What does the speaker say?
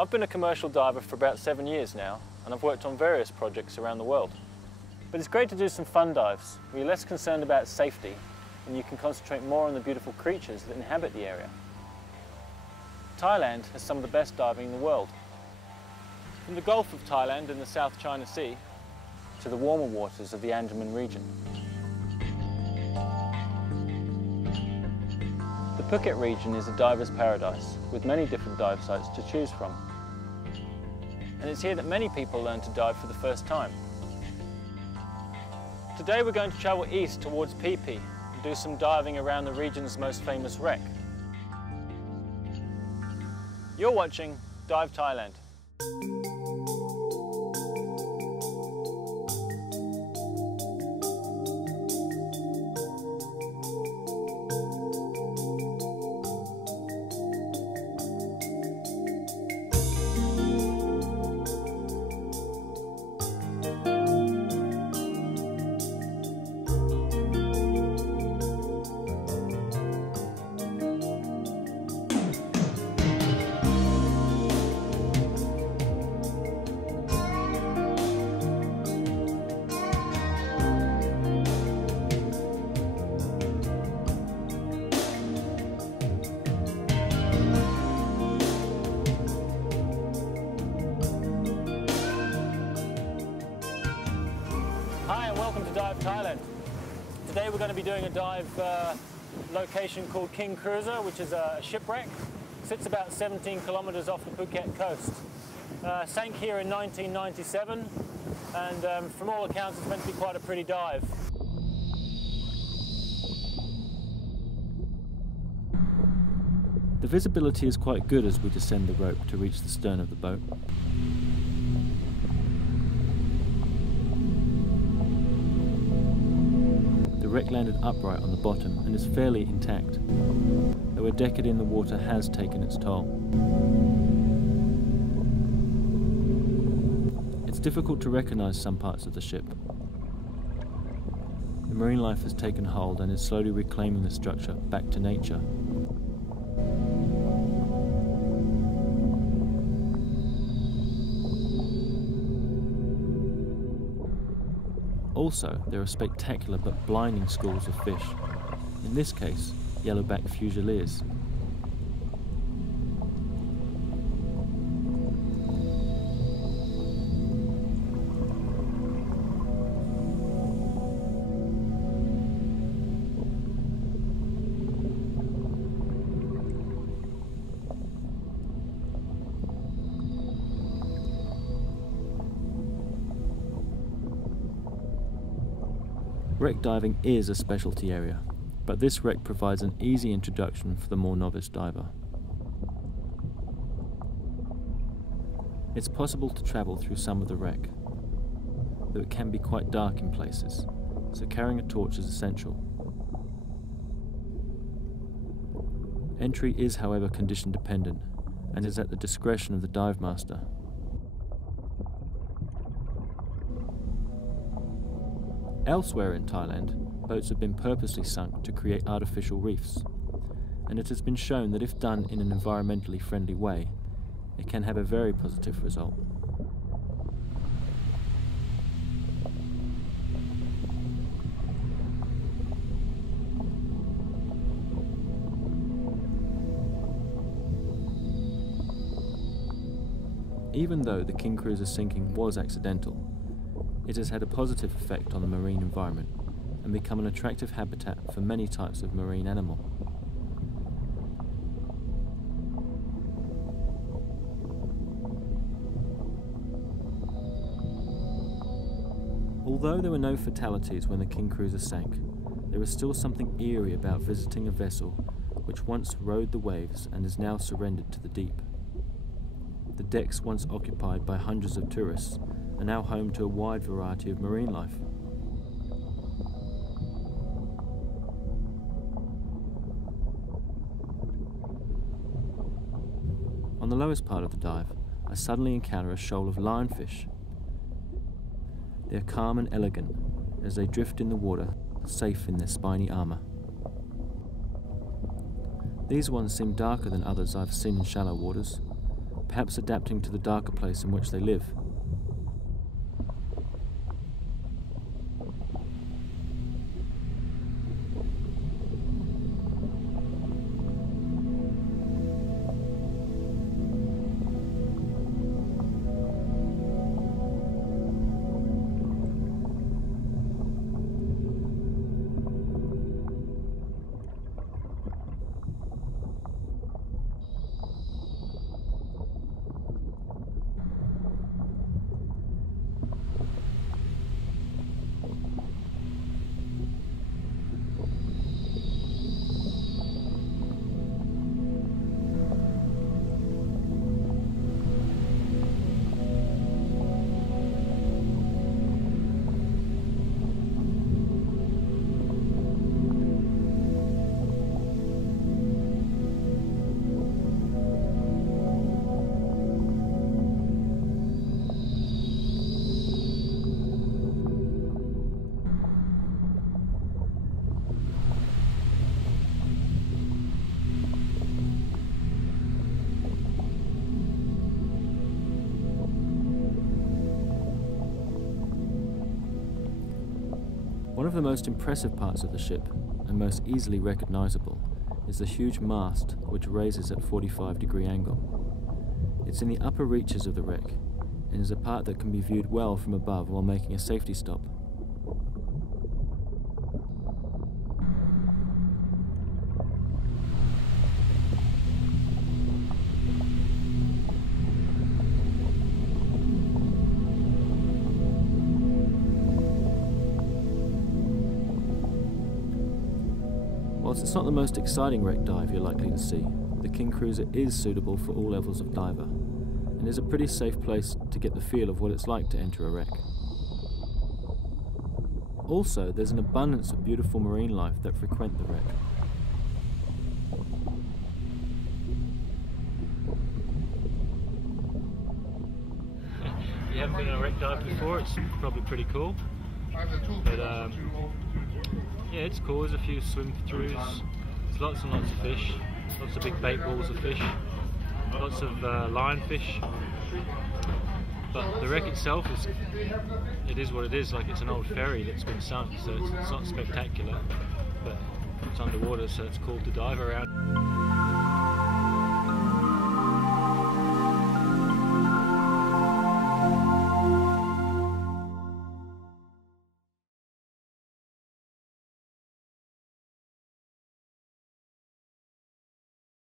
I've been a commercial diver for about 7 years now, and I've worked on various projects around the world. But it's great to do some fun dives where you're less concerned about safety and you can concentrate more on the beautiful creatures that inhabit the area. Thailand has some of the best diving in the world. From the Gulf of Thailand in the South China Sea to the warmer waters of the Andaman region. The Phuket region is a diver's paradise with many different dive sites to choose from. And it's here that many people learn to dive for the first time. Today we're going to travel east towards Phi Phi and do some diving around the region's most famous wreck. You're watching Dive Thailand. Hi and welcome to Dive Thailand. Today we're going to be doing a dive location called King Cruiser, which is a shipwreck. It sits about 17 kilometers off the Phuket coast. Sank here in 1997 and from all accounts it's meant to be quite a pretty dive. The visibility is quite good as we descend the rope to reach the stern of the boat. The wreck landed upright on the bottom and is fairly intact, though a decade in the water has taken its toll. It's difficult to recognise some parts of the ship. The marine life has taken hold and is slowly reclaiming the structure back to nature. Also, there are spectacular but blinding schools of fish, in this case, yellowback fusiliers. Wreck diving is a specialty area, but this wreck provides an easy introduction for the more novice diver. It's possible to travel through some of the wreck, though it can be quite dark in places, so carrying a torch is essential. Entry is, however, condition dependent and is at the discretion of the dive master. Elsewhere in Thailand, boats have been purposely sunk to create artificial reefs, and it has been shown that if done in an environmentally friendly way, it can have a very positive result. Even though the King Cruiser sinking was accidental, it has had a positive effect on the marine environment and become an attractive habitat for many types of marine animal. Although there were no fatalities when the King Cruiser sank, there is still something eerie about visiting a vessel which once rode the waves and is now surrendered to the deep. The decks once occupied by hundreds of tourists are now home to a wide variety of marine life. On the lowest part of the dive, I suddenly encounter a shoal of lionfish. They are calm and elegant as they drift in the water, safe in their spiny armour. These ones seem darker than others I've seen in shallow waters, perhaps adapting to the darker place in which they live. One of the most impressive parts of the ship, and most easily recognisable, is the huge mast which raises at 45-degree angle. It's in the upper reaches of the wreck, and is a part that can be viewed well from above while making a safety stop. Whilst it's not the most exciting wreck dive you're likely to see, the King Cruiser is suitable for all levels of diver, and is a pretty safe place to get the feel of what it's like to enter a wreck. Also, there's an abundance of beautiful marine life that frequent the wreck. If you haven't been on a wreck dive before, it's probably pretty cool. But yeah, it's cool. There's a few swim-throughs. There's lots and lots of fish. Lots of big bait balls of fish. Lots of lionfish. But the wreck itself is what it is. Like, it's an old ferry that's been sunk, so it's not spectacular. But it's underwater, so it's cool to dive around.